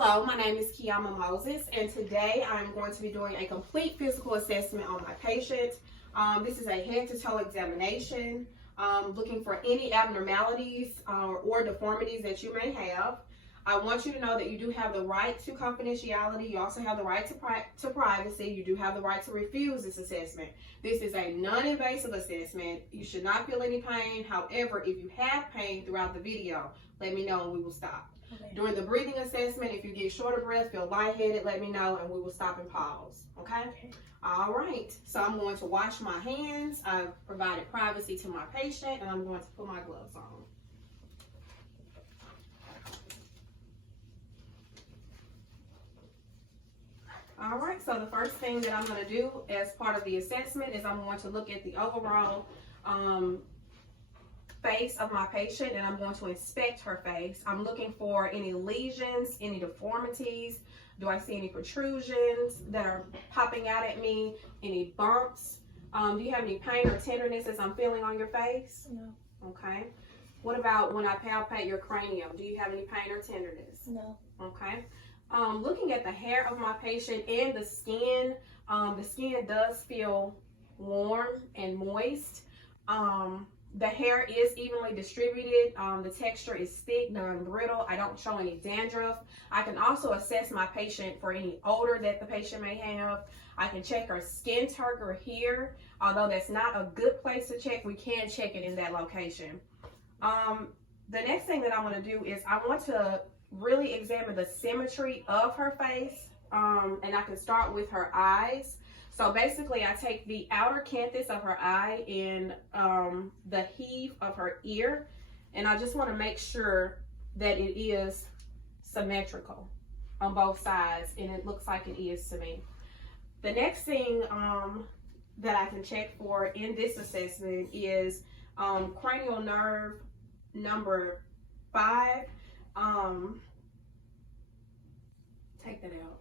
Hello, my name is Kieyuma, and today I'm going to be doing a complete physical assessment on my patient. This is a head-to-toe examination, looking for any abnormalities or deformities that you may have. I want you to know that you do have the right to confidentiality. You also have the right to privacy. You do have the right to refuse this assessment. This is a non-invasive assessment. You should not feel any pain. However, if you have pain throughout the video, let me know and we will stop. Okay. During the breathing assessment, if you get short of breath, feel lightheaded, let me know and we will stop and pause. Okay? All right. So I'm going to wash my hands. I've provided privacy to my patient and I'm going to put my gloves on. All right, so the first thing that I'm going to do as part of the assessment is I'm going to look at the overall face of my patient and I'm going to inspect her face. I'm looking for any lesions, any deformities. Do I see any protrusions that are popping out at me? Any bumps? Do you have any pain or tenderness as I'm feeling on your face? No. Okay. What about when I palpate your cranium? Do you have any pain or tenderness? No. Okay. Looking at the hair of my patient and the skin does feel warm and moist. The hair is evenly distributed. The texture is thick, non-brittle. I don't show any dandruff. I can also assess my patient for any odor that the patient may have. I can check her skin turgor here. Although that's not a good place to check, we can check it in that location. The next thing that I want to do is I want to really examine the symmetry of her face, and I can start with her eyes. So basically I take the outer canthus of her eye and the heave of her ear, and I just want to make sure that it is symmetrical on both sides, and it looks like it is to me. The next thing that I can check for in this assessment is cranial nerve number 5. Take that out.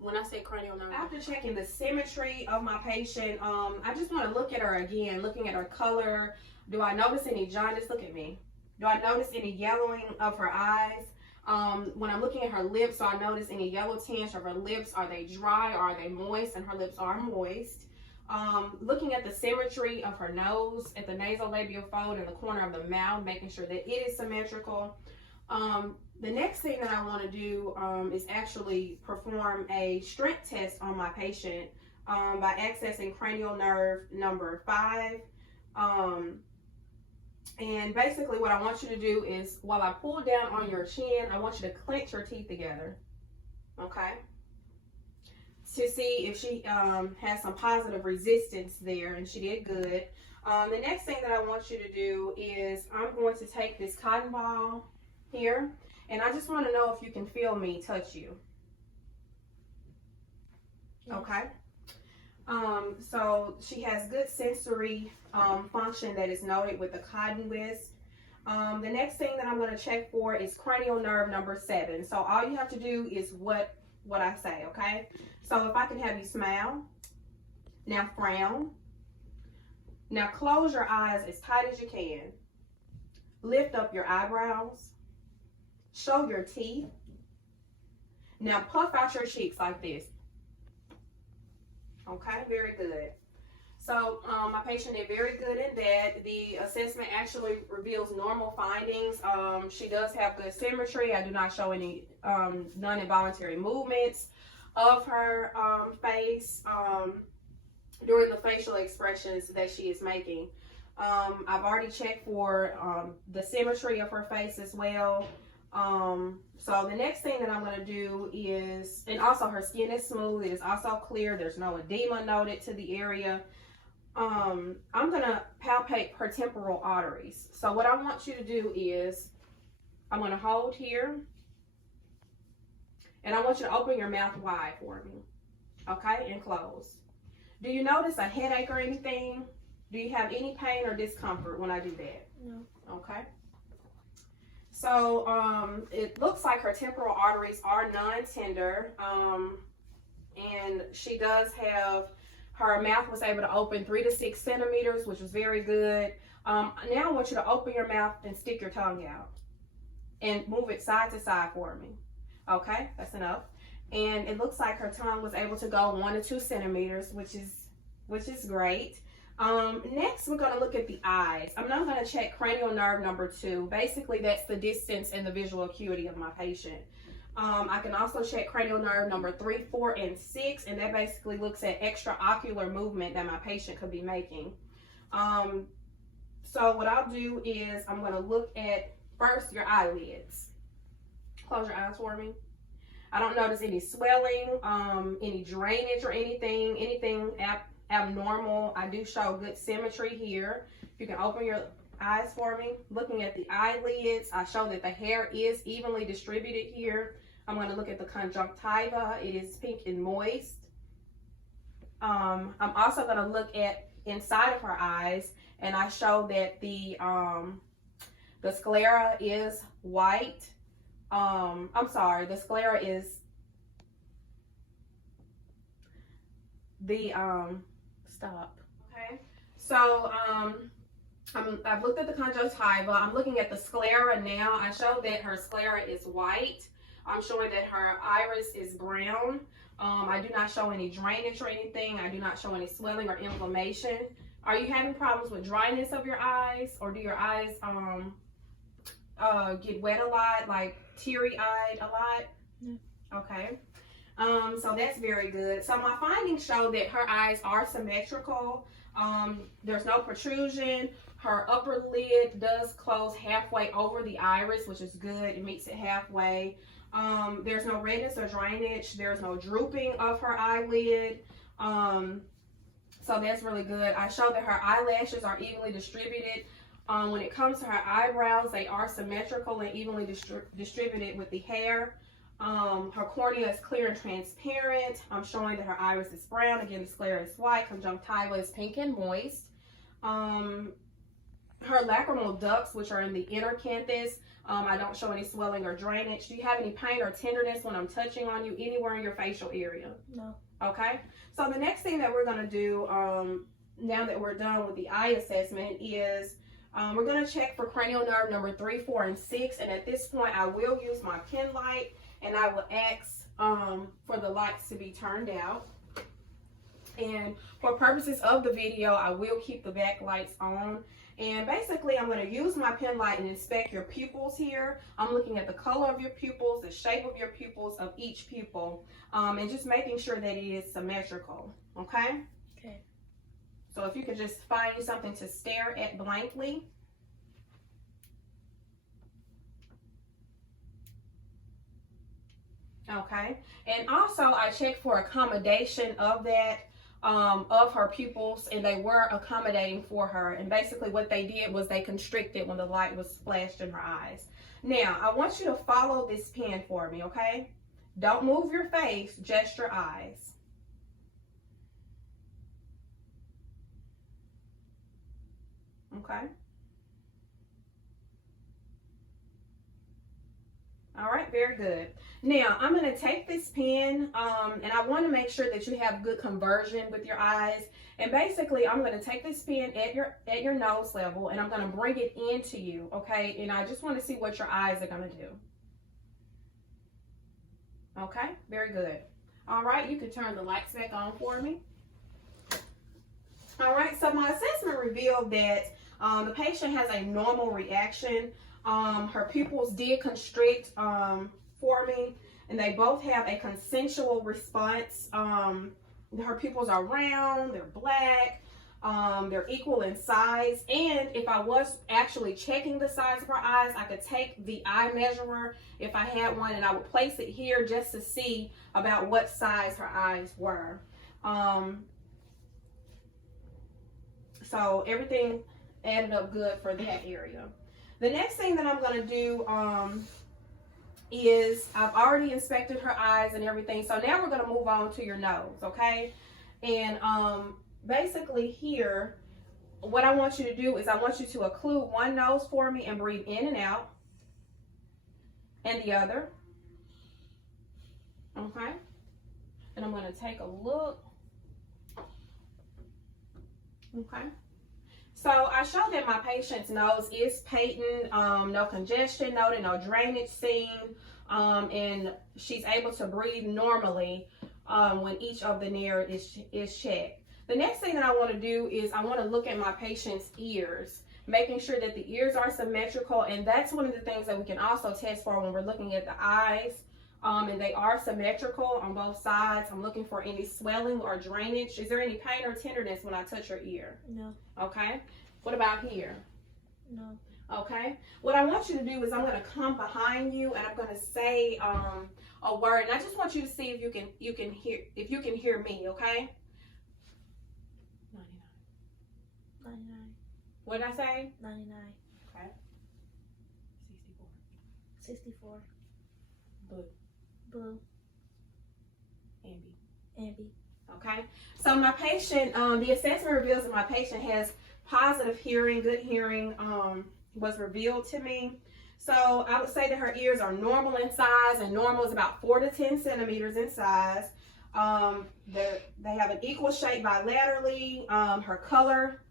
When I say cranial nerve, after checking the symmetry of my patient, I just want to look at her again, looking at her color. Do I notice any jaundice? Look at me. Do I notice any yellowing of her eyes? When I'm looking at her lips, do I notice any yellow tinge of her lips? Are they dry or are they moist? And her lips are moist. Looking at the symmetry of her nose, at the nasolabial fold in the corner of the mouth, making sure that it is symmetrical. The next thing that I want to do is actually perform a strength test on my patient by accessing cranial nerve number 5. And basically what I want you to do is, while I pull down on your chin, I want you to clench your teeth together, okay? To see if she has some positive resistance there, and she did good. The next thing that I want you to do is I'm going to take this cotton ball here, and I just want to know if you can feel me touch you. Yes. Okay. So she has good sensory function that is noted with the cotton wisp. The next thing that I'm going to check for is cranial nerve number 7. So all you have to do is what I say, okay? So if I can have you smile, now frown, now close your eyes as tight as you can, lift up your eyebrows, show your teeth, now puff out your cheeks like this. Okay, very good. So my patient did very good in that. The assessment actually reveals normal findings. She does have good symmetry. I do not show any non-involuntary movements of her face during the facial expressions that she is making. I've already checked for the symmetry of her face as well. So the next thing that I'm going to do is, and also her skin is smooth, it is also clear, there's no edema noted to the area. I'm going to palpate her temporal arteries. So what I want you to do is, I'm going to hold here, and I want you to open your mouth wide for me, okay, and close. Do you notice a headache or anything? Do you have any pain or discomfort when I do that? No. Okay. So it looks like her temporal arteries are non-tender, and she does have, her mouth was able to open 3 to 6 centimeters, which was very good. Now I want you to open your mouth and stick your tongue out and move it side to side for me. Okay, that's enough. And it looks like her tongue was able to go 1 to 2 centimeters, which is great. Next, we're going to look at the eyes. I'm now going to check cranial nerve number 2. Basically, that's the distance and the visual acuity of my patient. I can also check cranial nerve number 3, 4, and 6, and that basically looks at extraocular movement that my patient could be making. So what I'll do is I'm going to look at first your eyelids. Close your eyes for me. I don't notice any swelling, any drainage or anything abnormal. I do show good symmetry here. If you can open your eyes for me. Looking at the eyelids, I show that the hair is evenly distributed here. I'm going to look at the conjunctiva. It is pink and moist. I'm also going to look at inside of her eyes, and I show that the sclera is white. I'm sorry, the sclera is the stop. Okay, so I've looked at the conjunctiva. I'm looking at the sclera now. I show that her sclera is white. I'm showing that her iris is brown. I do not show any drainage or anything. I do not show any swelling or inflammation. Are you having problems with dryness of your eyes, or do your eyes get wet a lot, like teary-eyed a lot? Yeah. Okay. So that's very good. So my findings show that her eyes are symmetrical. There's no protrusion. Her upper lid does close halfway over the iris, which is good. It meets it halfway. There's no redness or drainage. There's no drooping of her eyelid. So that's really good. I show that her eyelashes are evenly distributed. When it comes to her eyebrows, they are symmetrical and evenly distributed with the hair. Her cornea is clear and transparent. I'm showing that her iris is brown. Again, the sclera is white. Conjunctiva is pink and moist. Her lacrimal ducts, which are in the inner canthus, I don't show any swelling or drainage. Do you have any pain or tenderness when I'm touching on you anywhere in your facial area? No. Okay. So the next thing that we're going to do, now that we're done with the eye assessment, is we're going to check for cranial nerve number 3, 4, and 6. And at this point, I will use my pen light, and I will ask for the lights to be turned out. And for purposes of the video, I will keep the back lights on. And basically, I'm going to use my pen light and inspect your pupils here. I'm looking at the color of your pupils, the shape of your pupils, of each pupil, and just making sure that it is symmetrical. Okay? Okay. So if you could just find something to stare at blankly. Okay. And also, I checked for accommodation of that. Of her pupils, and they were accommodating for her, and basically what they did was they constricted when the light was splashed in her eyes. Now I want you to follow this pen for me, okay? Don't move your face, just your eyes. Okay. All right, very good. Now, I'm going to take this pen, and I want to make sure that you have good conversion with your eyes. And basically, I'm going to take this pen at your nose level, and I'm going to bring it into you, okay? And I just want to see what your eyes are going to do. Okay, very good. All right, you can turn the lights back on for me. All right, so my assessment revealed that the patient has a normal reaction. Her pupils did constrict for me, and they both have a consensual response. Her pupils are round, they're black, they're equal in size, and if I was actually checking the size of her eyes, I could take the eye measurer if I had one, and I would place it here just to see about what size her eyes were. So everything added up good for that area. The next thing that I'm going to do is I've already inspected her eyes and everything. So now we're going to move on to your nose, okay? And basically here, what I want you to do is I want you to occlude one nose for me and breathe in and out. And the other. Okay? And I'm going to take a look. Okay? So I show that my patient's nose is patent, no congestion noted, no drainage seen, and she's able to breathe normally when each of the nares is checked. The next thing that I want to do is I want to look at my patient's ears, making sure that the ears are symmetrical, and that's one of the things that we can also test for when we're looking at the eyes. And they are symmetrical on both sides. I'm looking for any swelling or drainage. Is there any pain or tenderness when I touch your ear? No. Okay. What about here? No. Okay. What I want you to do is I'm going to come behind you and I'm going to say a word, and I just want you to see if you can hear me. Okay. 99. What did I say? 99. Okay. 64. Blue. Blue. Ambi. Okay. So my patient, the assessment reveals that my patient has positive hearing, good hearing was revealed to me. So I would say that her ears are normal in size, and normal is about 4 to 10 centimeters in size. They have an equal shape bilaterally. Her color,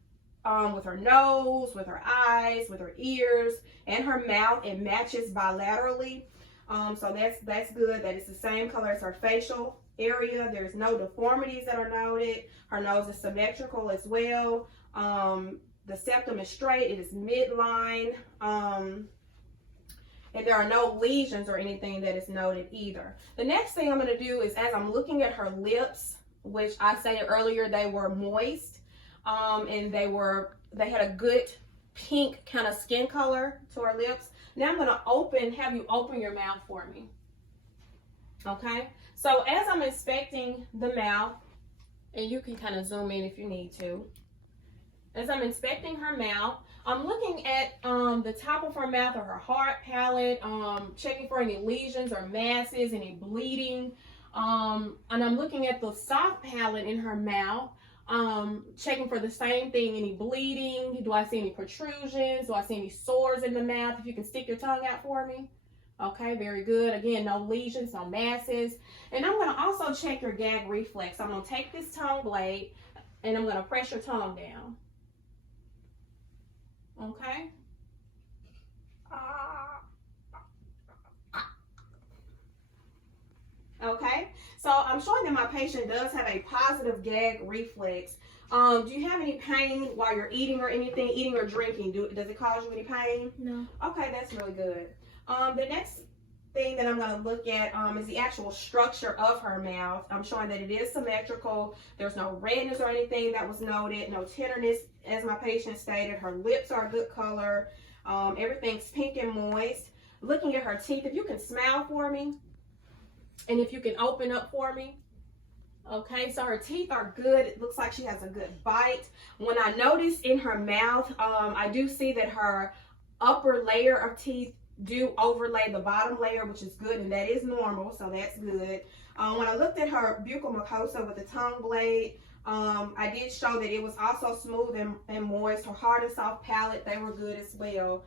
with her nose, with her eyes, with her ears, and her mouth, it matches bilaterally. So that's good. That it's the same color as her facial area. There's no deformities that are noted. Her nose is symmetrical as well. The septum is straight. It is midline. And there are no lesions or anything that is noted either. The next thing I'm going to do is, as I'm looking at her lips, which I stated earlier, they were moist, and they had a good pink kind of skin color to her lips. Now I'm going to have you open your mouth for me. Okay. So as I'm inspecting the mouth, and you can kind of zoom in if you need to. As I'm inspecting her mouth, I'm looking at the top of her mouth or her hard palate, checking for any lesions or masses, any bleeding. And I'm looking at the soft palate in her mouth, checking for the same thing, any bleeding. Do I see any protrusions? Do I see any sores in the mouth? If you can stick your tongue out for me. Okay, very good. Again, no lesions, no masses. And I'm going to also check your gag reflex. I'm going to take this tongue blade and I'm going to press your tongue down. Okay. Okay, so I'm showing that my patient does have a positive gag reflex. Do you have any pain while you're eating or anything, eating or drinking? Does it cause you any pain? No. Okay, that's really good. The next thing that I'm going to look at is the actual structure of her mouth. I'm showing that it is symmetrical. There's no redness or anything that was noted, no tenderness, as my patient stated. Her lips are a good color. Everything's pink and moist. Looking at her teeth, if you can smile for me, and if you can open up for me. Okay, so her teeth are good. It looks like she has a good bite. When I notice in her mouth, I do see that her upper layer of teeth do overlay the bottom layer, which is good, and that is normal, so that's good. When I looked at her buccal mucosa with the tongue blade, I did show that it was also smooth and moist. Her hard and soft palate, they were good as well.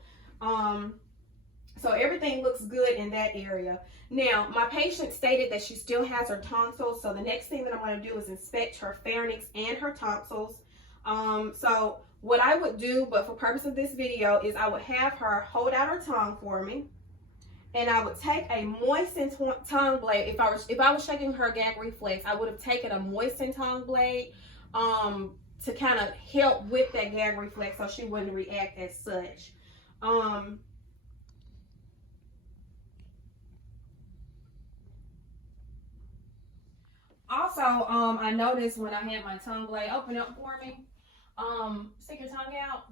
So everything looks good in that area. Now, my patient stated that she still has her tonsils, so the next thing that I'm going to do is inspect her pharynx and her tonsils. So what I would do, but for purpose of this video, is I would have her hold out her tongue for me, and I would take a moistened tongue blade. If I was checking her gag reflex, I would have taken a moistened tongue blade to kind of help with that gag reflex so she wouldn't react as such. Also, I noticed when I had my tongue blade open up for me, stick your tongue out.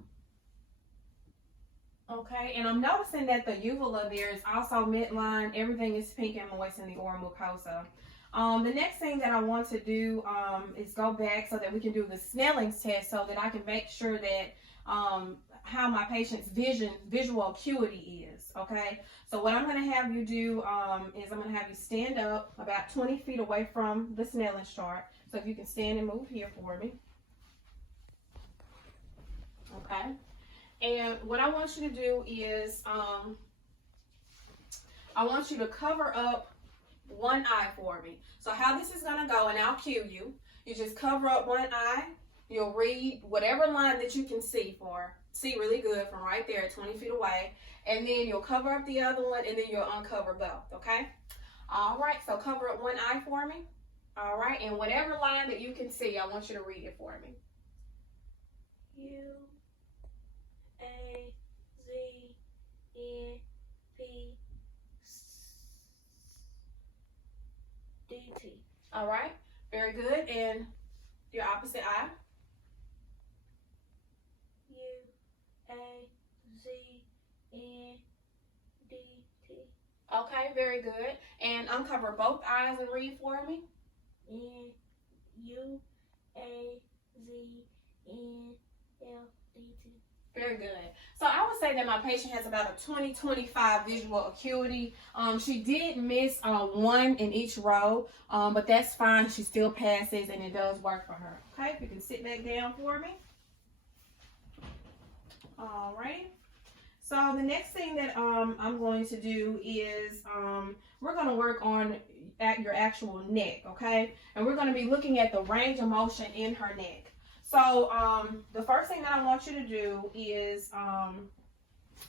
Okay, and I'm noticing that the uvula there is also midline. Everything is pink and moist in the oral mucosa. The next thing that I want to do is go back so that we can do the Snelling's test so that I can make sure that how my patient's visual acuity is. Okay, so what I'm going to have you do is I'm going to have you stand up about 20 feet away from the Snelling's chart. So if you can stand and move here for me. Okay, and what I want you to do is I want you to cover up one eye for me. So how this is going to go, and I'll cue you. You just cover up one eye. You'll read whatever line that you can see really good from right there at 20 feet away. And then you'll cover up the other one, and then you'll uncover both, okay? All right, so cover up one eye for me. All right, and whatever line that you can see, I want you to read it for me. UAZNPDT. All right, very good. And your opposite eye. UAZNDT. Okay, very good. And uncover both eyes and read for me. UAZNLDT. Very good. So I would say that my patient has about a 20-25 visual acuity. She did miss one in each row, but that's fine. She still passes, and it does work for her. Okay, if you can sit back down for me. All right. So the next thing that I'm going to do is we're going to work on your actual neck, okay? And we're going to be looking at the range of motion in her neck. So the first thing that I want you to do is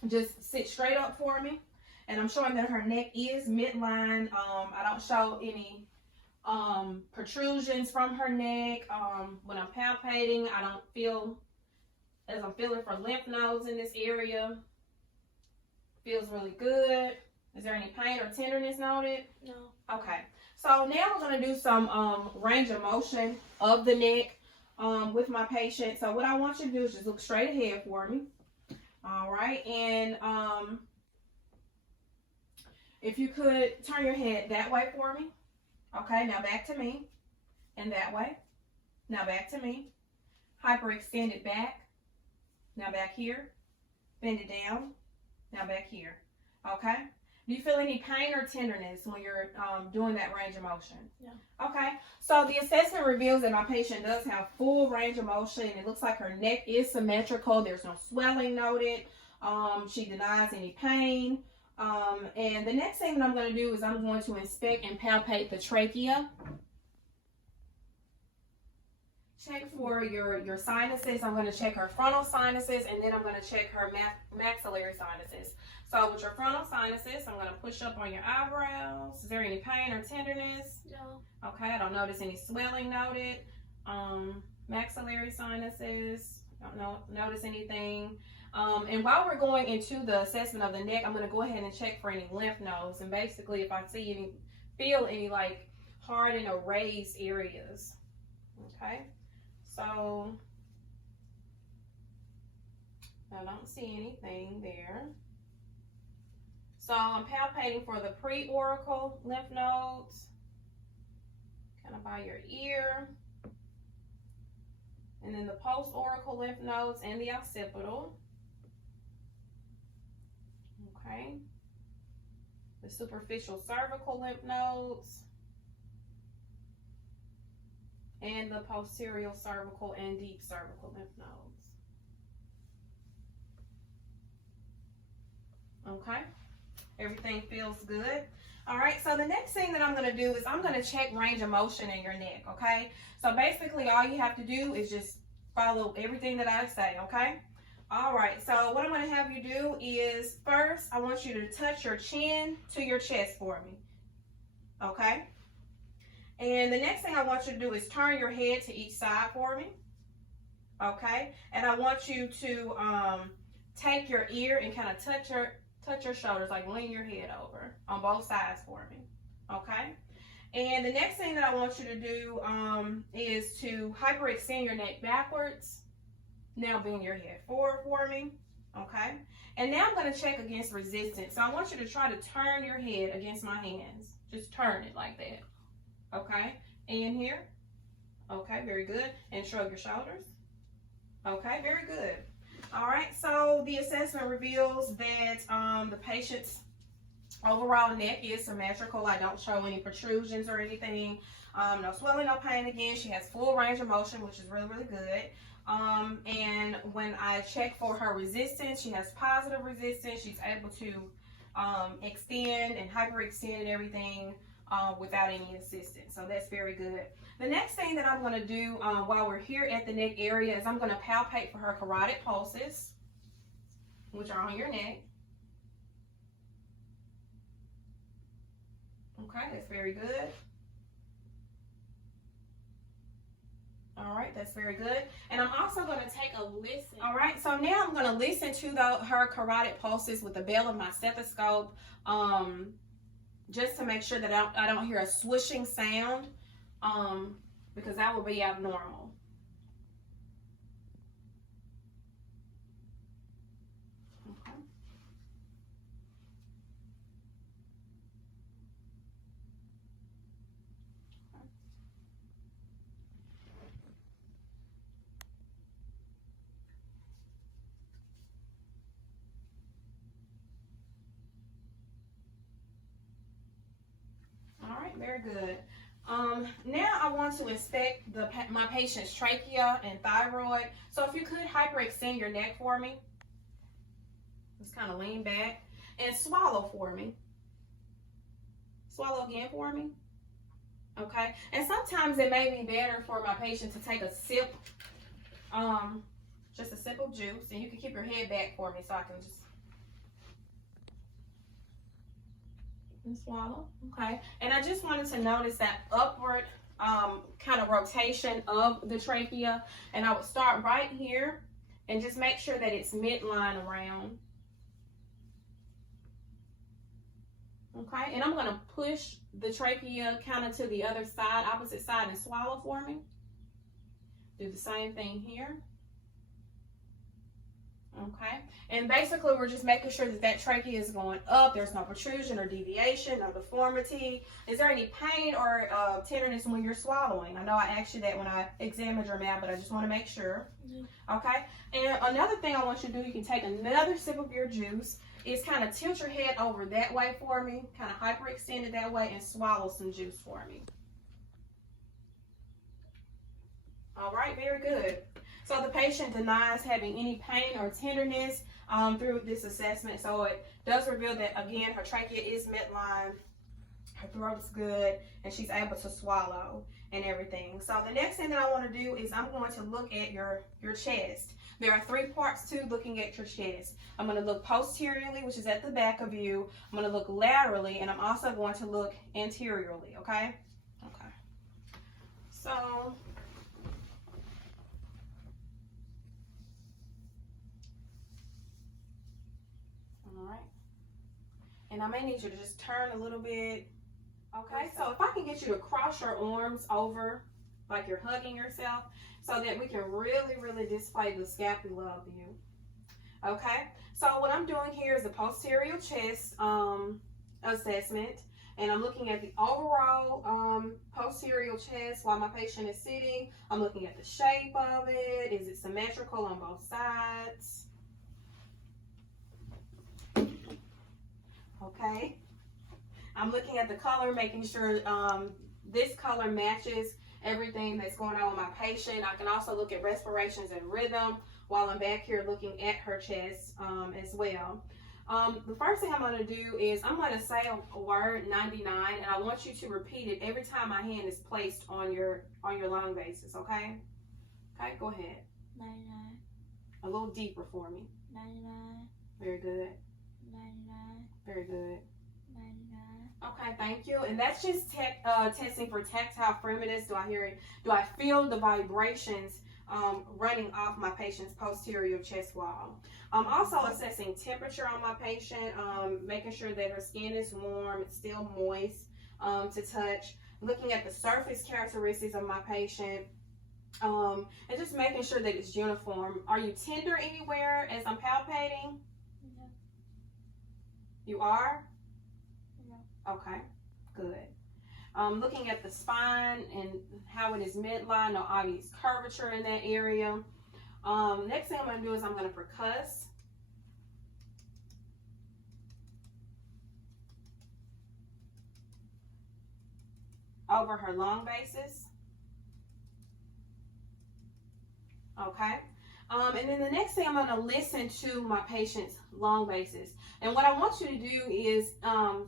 just sit straight up for me. And I'm showing that her neck is midline. I don't show any protrusions from her neck. When I'm palpating, I don't feel, as I'm feeling for lymph nodes in this area. Feels really good. Is there any pain or tenderness noted? No. Okay. So now we're going to do some range of motion of the neck with my patient. So what I want you to do is just look straight ahead for me. All right. And if you could turn your head that way for me. Okay. Now back to me. And that way. Now back to me. Hyperextend it back. Now back here. Bend it down. Now back here. Okay. Do you feel any pain or tenderness when you're doing that range of motion? Yeah. Okay. So the assessment reveals that my patient does have full range of motion. It looks like her neck is symmetrical. There's no swelling noted. She denies any pain. And the next thing that I'm going to do is I'm going to inspect and palpate the trachea. Check for your sinuses. I'm going to check her frontal sinuses, and then I'm going to check her maxillary sinuses. So with your frontal sinuses, I'm going to push up on your eyebrows. Is there any pain or tenderness? No. Okay, I don't notice any swelling noted. Maxillary sinuses, don't notice anything. And while we're going into the assessment of the neck, I'm going to go ahead and check for any lymph nodes. And basically, if I feel any like hardened or raised areas. Okay. So, I don't see anything there. So, I'm palpating for the pre-auricle lymph nodes, kind of by your ear. And then the post-auricle lymph nodes and the occipital. Okay. The superficial cervical lymph nodes. And the posterior cervical and deep cervical lymph nodes. Okay, everything feels good. All right, so the next thing that I'm going to do is I'm going to check range of motion in your neck, okay? So basically all you have to do is just follow everything that I say, okay? All right, so what I'm going to have you do is first I want you to touch your chin to your chest for me, okay? And the next thing I want you to do is turn your head to each side for me. Okay? And I want you to take your ear and kind of touch your shoulders, like lean your head over on both sides for me. Okay? And the next thing that I want you to do is to hyperextend your neck backwards. Now bend your head forward for me. Okay? And now I'm going to check against resistance. So I want you to try to turn your head against my hands. Just turn it like that. Okay, and here. Okay, very good. And shrug your shoulders. Okay, very good. All right, so the assessment reveals that the patient's overall neck is symmetrical. I don't show any protrusions or anything. No swelling, no pain again. She has full range of motion, which is really, really good. And when I check for her resistance, she has positive resistance. She's able to extend and hyperextend everything without any assistance. So that's very good. The next thing that I'm going to do while we're here at the neck area is I'm going to palpate for her carotid pulses, which are on your neck. Okay, that's very good. All right, that's very good. And I'm also going to take a listen. All right, so now I'm going to listen to her carotid pulses with the bell of my stethoscope, just to make sure that I don't hear a swishing sound, because that will be abnormal. Okay. All right, very good. Now I want to inspect my patient's trachea and thyroid. So if you could hyperextend your neck for me. Just kind of lean back and swallow for me. Swallow again for me. Okay. And sometimes it may be better for my patient to take a sip, just a sip of juice. And you can keep your head back for me so I can just swallow. Okay. And I just wanted to notice that upward kind of rotation of the trachea. And I would start right here and just make sure that it's midline around. Okay, and I'm going to push the trachea kind of to the other side, opposite side, and swallow for me. Do the same thing here. Okay, and basically we're just making sure that that trachea is going up. There's no protrusion or deviation, no deformity. Is there any pain or tenderness when you're swallowing? I know I asked you that when I examined your mouth, but I just want to make sure. Okay, and another thing I want you to do, you can take another sip of your juice, is kind of tilt your head over that way for me, kind of hyperextend it that way, and swallow some juice for me. All right, very good. So the patient denies having any pain or tenderness through this assessment. So it does reveal that, again, her trachea is midline, her throat is good, and she's able to swallow and everything. So the next thing that I want to do is I'm going to look at your chest. There are 3 parts to looking at your chest. I'm going to look posteriorly, which is at the back of you. I'm going to look laterally, and I'm also going to look anteriorly, okay? Okay. So, all right. And I may need you to just turn a little bit. Okay, so if I can get you to cross your arms over like you're hugging yourself, so that we can really, really display the scapula of you. Okay, so what I'm doing here is a posterior chest assessment, and I'm looking at the overall posterior chest while my patient is sitting. I'm looking at the shape of it. Is it symmetrical on both sides? Okay, I'm looking at the color, making sure this color matches everything that's going on with my patient. I can also look at respirations and rhythm while I'm back here looking at her chest as well. The first thing I'm going to do is I'm going to say a word 99, and I want you to repeat it every time my hand is placed on your lung basis, okay? Okay, go ahead. 99. A little deeper for me. 99. Very good. 99. Very good. 99. Okay, thank you. And that's just testing for tactile firmness. Do I feel the vibrations running off my patient's posterior chest wall? I'm also assessing temperature on my patient, making sure that her skin is warm, it's still moist to touch, looking at the surface characteristics of my patient, and just making sure that it's uniform. Are you tender anywhere as I'm palpating? No. You are? No. Okay, good. Looking at the spine and how it is midline, no obvious curvature in that area. Next thing I'm going to do is I'm going to percuss. Over her lung basis. Okay. And then the next thing I'm going to listen to my patient's lung basis. And what I want you to do is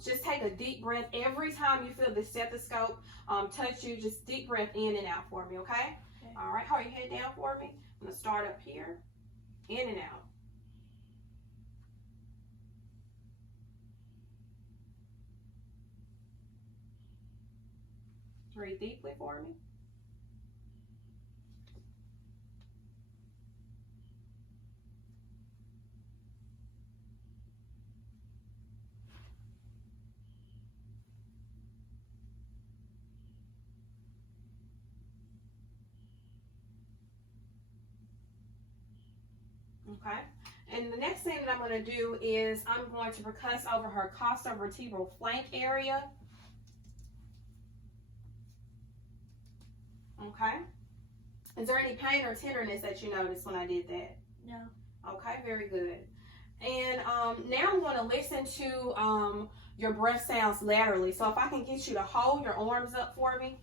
just take a deep breath every time you feel the stethoscope touch you. Just deep breath in and out for me, okay? All right, hold your head down for me. I'm going to start up here, in and out. Breathe deeply for me. Okay. And the next thing that I'm going to do is I'm going to percuss over her costovertebral flank area. Okay. Is there any pain or tenderness that you noticed when I did that? No. Okay, very good. And now I'm going to listen to your breath sounds laterally. So if I can get you to hold your arms up for me.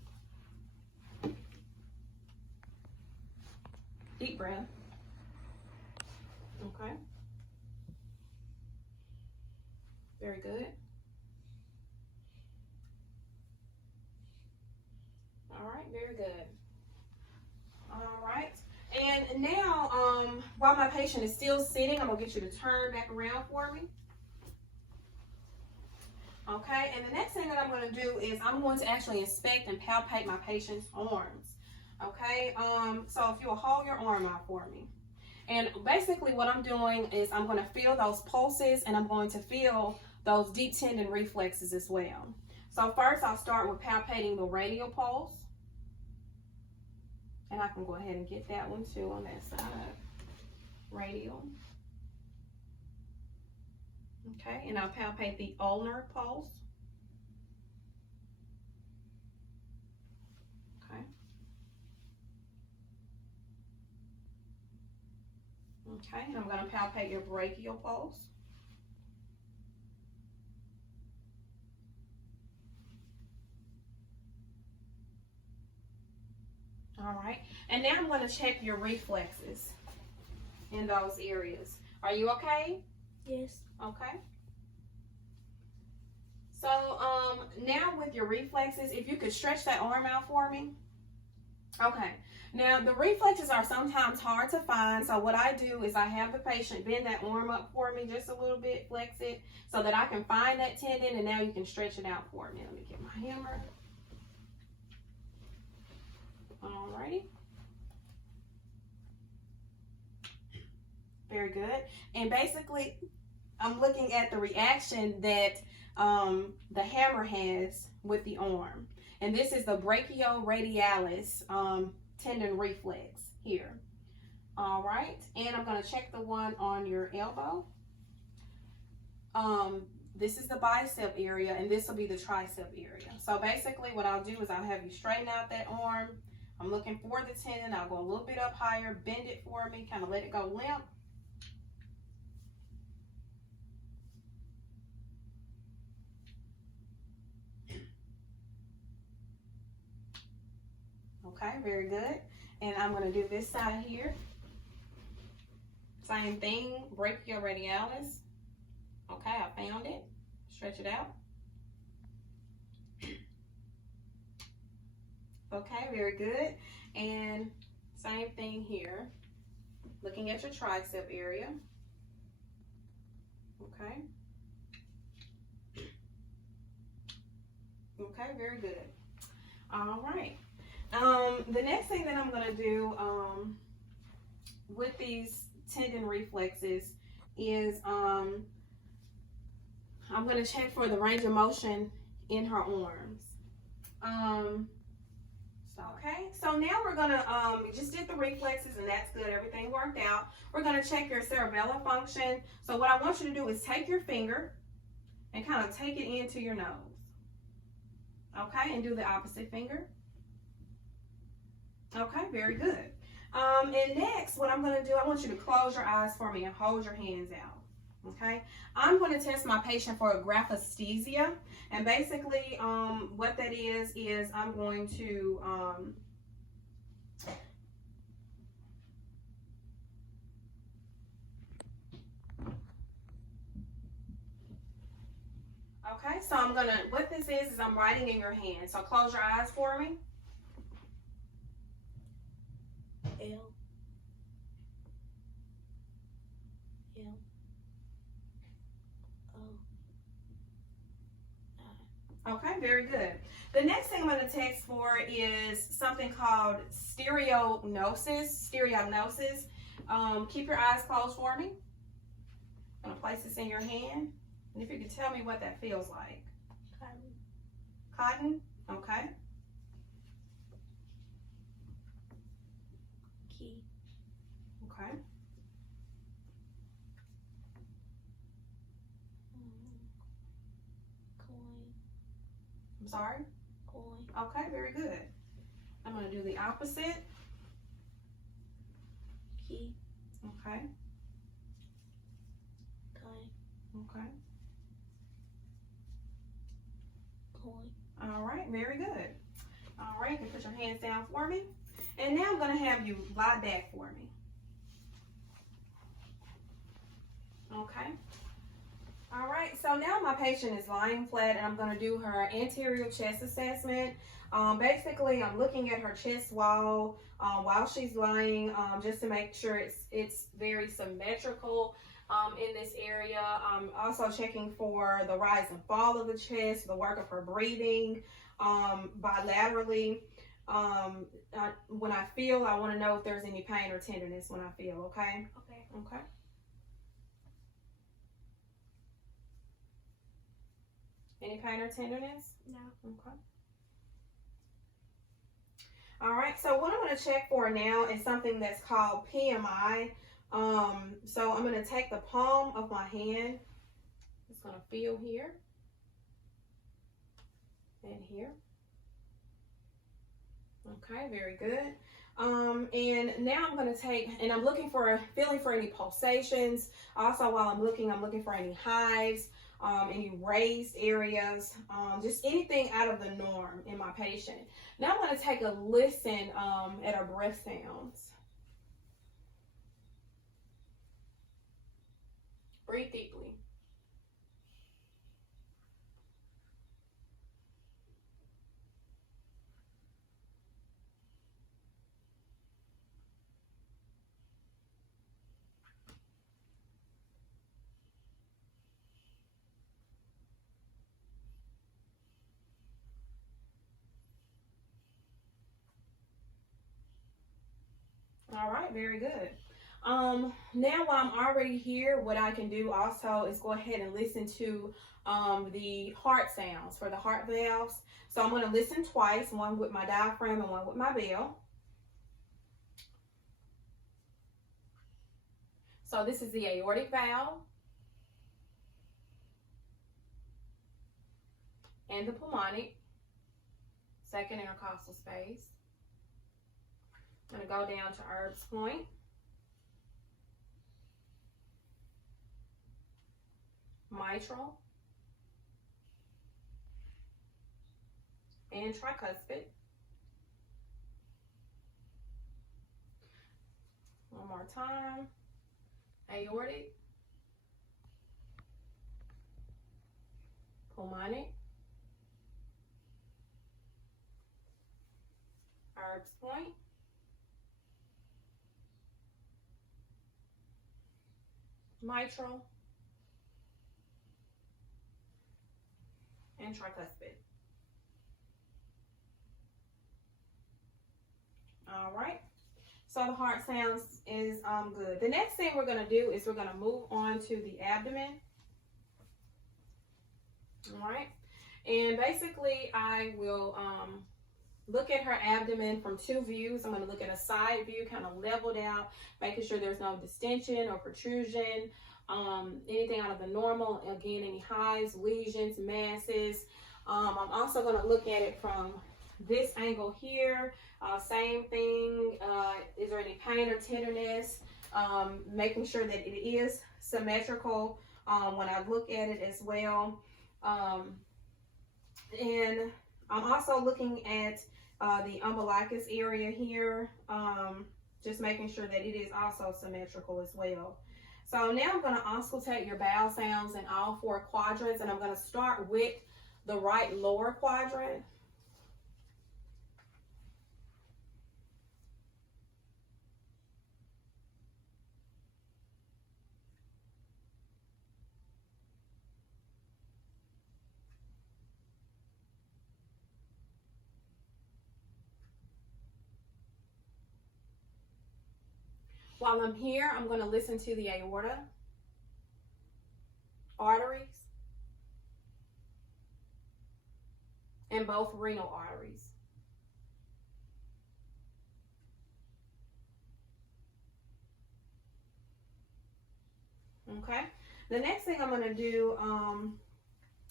Deep breath. Okay. Very good. All right, very good. All right. And now, while my patient is still sitting, I'm going to get you to turn back around for me. Okay, and the next thing that I'm going to do is I'm going to actually inspect and palpate my patient's arms. Okay, so if you'll hold your arm out for me. And basically what I'm doing is I'm going to feel those pulses and I'm going to feel those deep tendon reflexes as well. So first I'll start with palpating the radial pulse. And I can go ahead and get that one too on that side. Radial. Okay, and I'll palpate the ulnar pulse. Okay. Okay, and I'm going to palpate your brachial pulse. All right, and now I'm going to check your reflexes in those areas. Are you okay? Yes. Okay. So now with your reflexes, if you could stretch that arm out for me. Okay. Now the reflexes are sometimes hard to find. So what I do is I have the patient bend that arm up for me just a little bit, flex it, so that I can find that tendon, and now you can stretch it out for me. Let me get my hammer. Alrighty. Very good. And basically, I'm looking at the reaction that the hammer has with the arm. And this is the brachioradialis tendon reflex here. All right. And I'm going to check the one on your elbow. This is the bicep area, and this will be the tricep area. So basically what I'll do is I'll have you straighten out that arm. I'm looking for the tendon. I'll go a little bit up higher, bend it for me, kind of let it go limp. Okay, very good. And I'm going to do this side here. Same thing, brachioradialis. Okay, I found it. Stretch it out. Okay, very good. And same thing here. Looking at your tricep area. Okay. Okay, very good. All right. The next thing that I'm going to do with these tendon reflexes is I'm going to check for the range of motion in her arms. Okay, so now we're going to, we just did the reflexes and that's good. Everything worked out. We're going to check your cerebellar function. So what I want you to do is take your finger and kind of take it into your nose. Okay, and do the opposite finger. Okay, very good. And next, what I'm going to do, I want you to close your eyes for me and hold your hands out. Okay, I'm going to test my patient for a graphesthesia, and basically what that is I'm going to okay, so I'm gonna, what this is I'm writing in your hand. So close your eyes for me. L. L. O. Okay, very good. The next thing I'm going to test for is something called stereognosis. Stereognosis. Keep your eyes closed for me. I'm going to place this in your hand. And if you could tell me what that feels like. Cotton. Cotton? Okay. Key. Okay. Coin. I'm sorry? Coin. Okay, very good. I'm going to do the opposite. Key. Okay. Coin. Okay. Coin. All right, very good. All right, you can put your hands down for me. And now I'm going to have you lie back for me. Okay. All right, so now my patient is lying flat and I'm going to do her anterior chest assessment. Basically, I'm looking at her chest wall while she's lying just to make sure it's very symmetrical in this area. I'm also checking for the rise and fall of the chest, the work of her breathing bilaterally. When I feel, I want to know if there's any pain or tenderness when I feel, okay? Okay. Okay. Any pain or tenderness? No. Okay. All right, so what I'm going to check for now is something that's called PMI. So I'm going to take the palm of my hand. It's going to feel here and here. Okay, very good. And now I'm going to take, and I'm looking for, feeling for any pulsations. Also, while I'm looking for any hives, any raised areas, just anything out of the norm in my patient. Now I'm going to take a listen at her breath sounds. Breathe deeply. All right, very good. Now while I'm already here, what I can do also is go ahead and listen to the heart sounds for the heart valves. So I'm going to listen twice, one with my diaphragm and one with my bell. So this is the aortic valve and the pulmonic, second intercostal space. I'm going to go down to Erb's point. Mitral. And tricuspid. One more time. Aortic. Pulmonic. Erb's point. Mitral. And tricuspid. All right. So the heart sounds is good. The next thing we're going to do is we're going to move on to the abdomen. All right. And basically I will look at her abdomen from two views. I'm going to look at a side view, kind of leveled out, making sure there's no distension or protrusion, anything out of the normal. Again, any hives, lesions, masses. I'm also going to look at it from this angle here. Same thing. Is there any pain or tenderness? Making sure that it is symmetrical when I look at it as well. And I'm also looking at the umbilicus area here, just making sure that it is also symmetrical as well. So now I'm going to auscultate your bowel sounds in all four quadrants, and I'm going to start with the right lower quadrant. while I'm here, I'm going to listen to the aorta, arteries, and both renal arteries. Okay. The next thing I'm going to do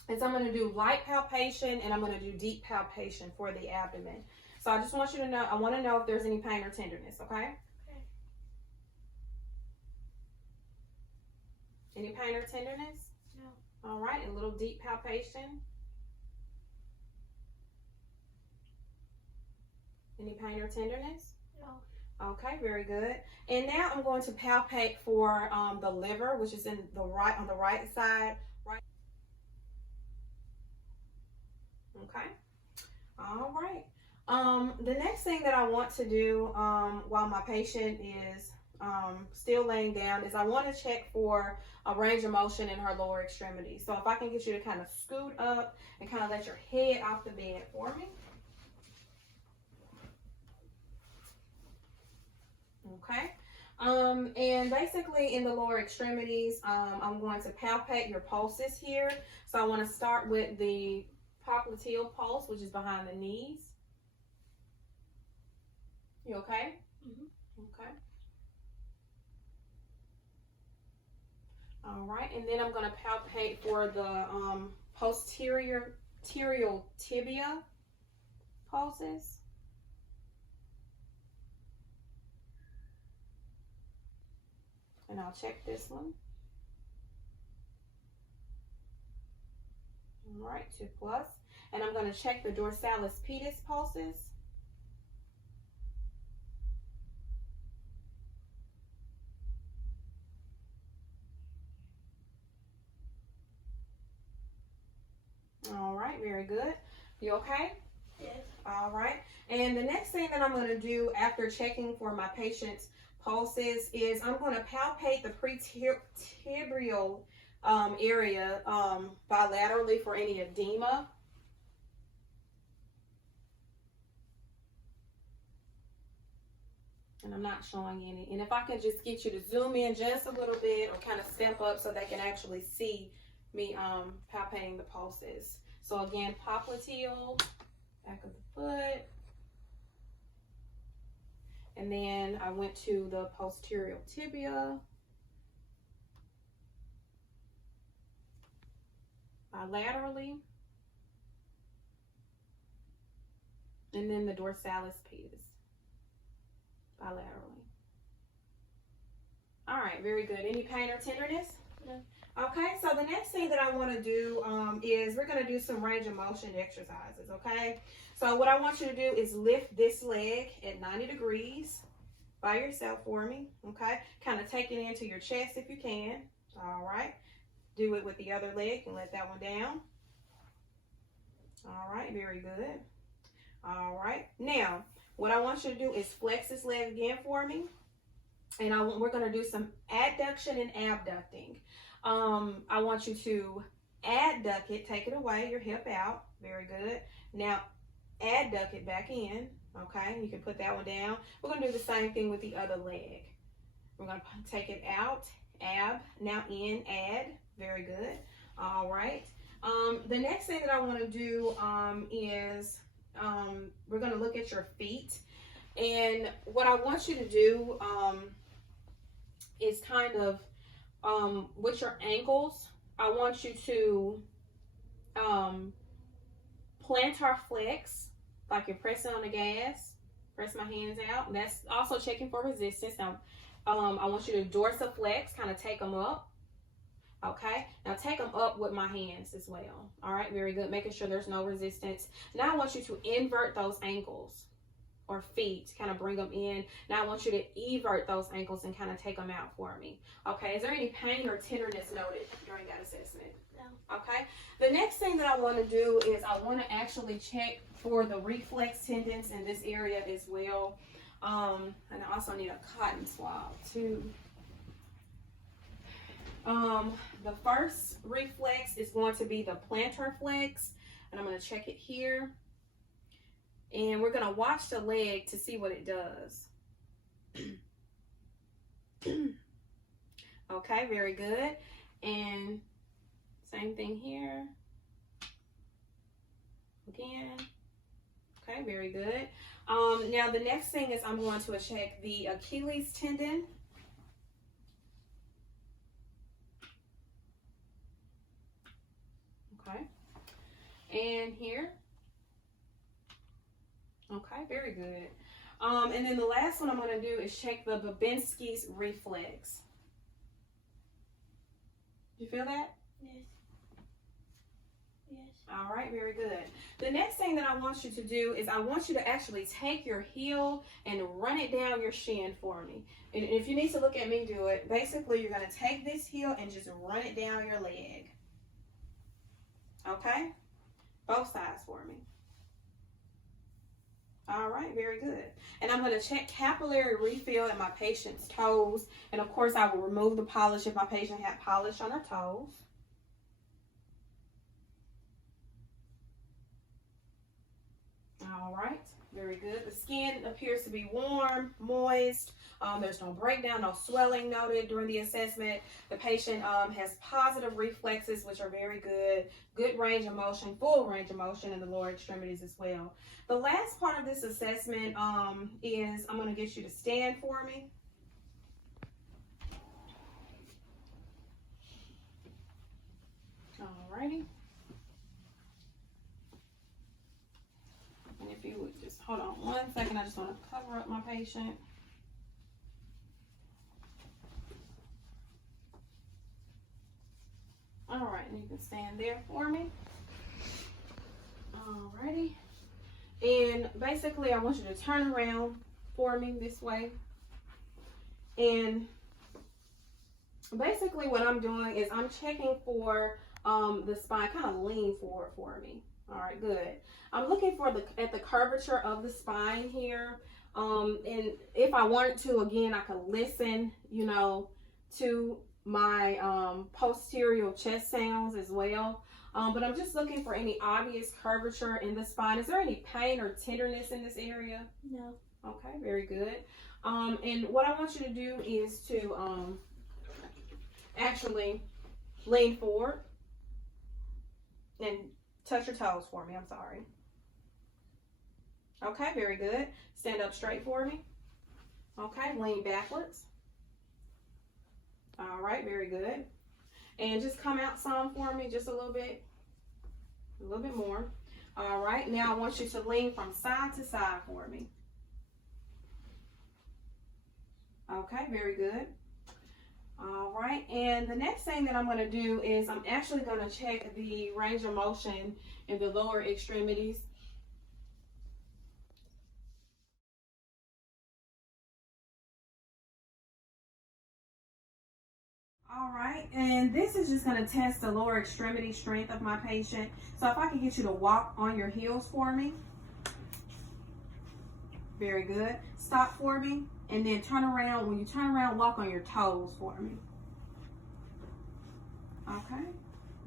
is I'm going to do light palpation and I'm going to do deep palpation for the abdomen. So I just want you to know, I want to know if there's any pain or tenderness, okay? Okay. Any pain or tenderness? No. All right, a little deep palpation. Any pain or tenderness? No. Okay, very good. And now I'm going to palpate for the liver, which is in the right, on the right side. Right. Okay. All right. The next thing that I want to do while my patient is still laying down is I want to check for a range of motion in her lower extremity. So if I can get you to kind of scoot up and kind of let your head off the bed for me. Okay. And basically in the lower extremities, I'm going to palpate your pulses here. So I want to start with the popliteal pulse, which is behind the knees. You okay? Mm-hmm. Okay. All right, and then I'm going to palpate for the posterior tibia pulses. And I'll check this one. All right, 2+. And I'm going to check the dorsalis pedis pulses. All right, very good. You okay? Yes. All right. And the next thing that I'm going to do after checking for my patient's pulses is I'm going to palpate the pretibial area bilaterally for any edema. And I'm not showing any. And if I can just get you to zoom in just a little bit or kind of step up so they can actually see me palpating the pulses. So again, popliteal, back of the foot. And then I went to the posterior tibia, bilaterally, and then the dorsalis pedis, bilaterally. All right, very good. Any pain or tenderness? No. Okay, so the next thing that I want to do is we're going to do some range of motion exercises, okay? So what I want you to do is lift this leg at 90 degrees by yourself for me, okay? Kind of take it into your chest if you can, all right? Do it with the other leg and let that one down. All right, very good. All right, now what I want you to do is flex this leg again for me. And we're going to do some adduction and abducting. I want you to adduct it, take it away, your hip out. Very good. Now, adduct it back in. Okay, you can put that one down. We're going to do the same thing with the other leg. We're going to take it out, ab, now in, add. Very good. All right. The next thing that I want to do is we're going to look at your feet. And what I want you to do is kind of with your ankles, I want you to plantar flex, like you're pressing on the gas. Press my hands out. That's also checking for resistance. Now, I want you to dorsiflex, kind of take them up. Okay, now take them up with my hands as well. All right, very good. Making sure there's no resistance. Now I want you to invert those ankles or feet, kind of bring them in. Now I want you to evert those ankles and kind of take them out for me. Okay, is there any pain or tenderness noted during that assessment? No. Okay, the next thing that I want to do is I want to actually check for the reflex tendons in this area as well. And I also need a cotton swab too. The first reflex is going to be the plantar flex, and I'm going to check it here. And we're going to watch the leg to see what it does. Okay, very good. And same thing here. Again. Okay, very good. Now the next thing is I'm going to check the Achilles tendon. Okay. And here. Okay, very good. And then the last one I'm going to do is check the Babinski's reflex. You feel that? Yes. Yes. All right, very good. The next thing that I want you to do is I want you to actually take your heel and run it down your shin for me. And if you need to look at me do it, basically you're going to take this heel and just run it down your leg. Okay? Both sides for me. All right, very good. And I'm going to check capillary refill at my patient's toes. And of course, I will remove the polish if my patient had polish on her toes. All right, very good. The skin appears to be warm, moist. There's no breakdown, no swelling noted during the assessment. The patient has positive reflexes, which are very good. Good range of motion, full range of motion in the lower extremities as well. The last part of this assessment is I'm going to get you to stand for me. All righty. And if you would just hold on 1 second, I just want to cover up my patient. All right, and you can stand there for me. Alrighty. And basically, I want you to turn around for me this way. And basically, what I'm doing is I'm checking for the spine. Kind of lean forward for me. All right, good. I'm looking for at the curvature of the spine here. And if I wanted to, again, I could listen, you know, to my posterior chest sounds as well. But I'm just looking for any obvious curvature in the spine. Is there any pain or tenderness in this area? No. Okay, very good. And what I want you to do is to actually lean forward and touch your toes for me. I'm sorry. Okay, very good. Stand up straight for me. Okay, lean backwards. All right, very good. And just come out some for me, just a little bit more. All right, now I want you to lean from side to side for me. Okay, very good. All right, and the next thing that I'm going to do is I'm actually going to check the range of motion in the lower extremities. All right, and this is just going to test the lower extremity strength of my patient. So if I can get you to walk on your heels for me. Very good. Stop for me, and then turn around. When you turn around, walk on your toes for me. Okay,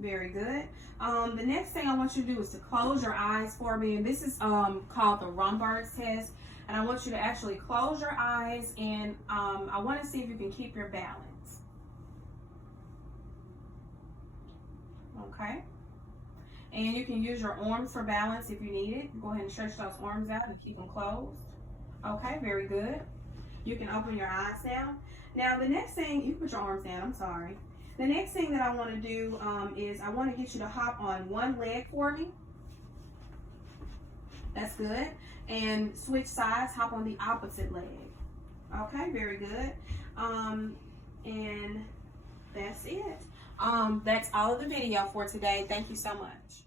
very good. The next thing I want you to do is to close your eyes for me, and this is called the Romberg's test. And I want you to actually close your eyes, and I want to see if you can keep your balance. Okay, and you can use your arms for balance if you need it. Go ahead and stretch those arms out and keep them closed. Okay, very good. You can open your eyes now. Now the next thing, you put your arms down, I'm sorry. The next thing that I want to do is I want to get you to hop on one leg for me. That's good. And switch sides, hop on the opposite leg. Okay, very good. And that's it. That's all of the video for today. Thank you so much.